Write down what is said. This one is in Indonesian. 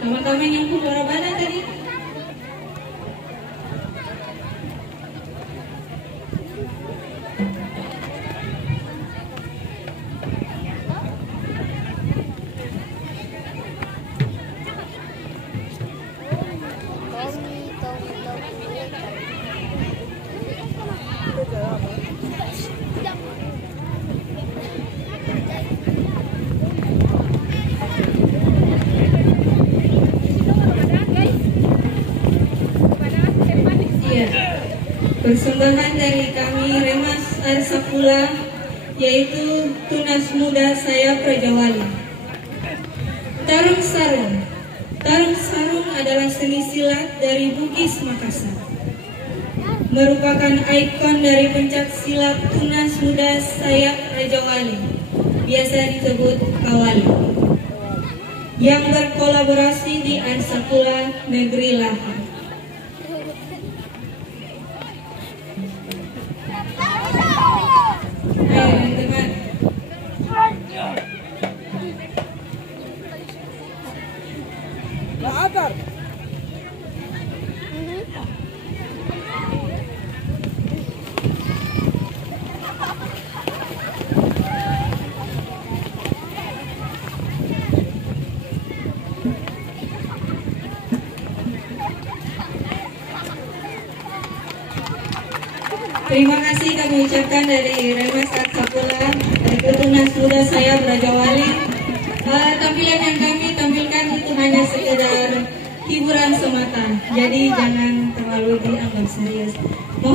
Teman-teman yang punya mana tadi? Persembahan dari kami Remas Arsapula, yaitu Tunas Muda Saya Prajawali. Tarung Sarung. Tarung Sarung adalah seni silat dari Bugis Makassar. Merupakan ikon dari pencak silat Tunas Muda Saya Prajawali, biasa disebut Kawali, yang berkolaborasi di Arsapula Negeri Lahar. Terima kasih kami ucapkan dari Remas Arsapula, dari Tunas Muda Saya Prajawali. Tampilan yang kami tampilkan itu hanya sekedar hiburan semata, jadi jangan terlalu dianggap serius.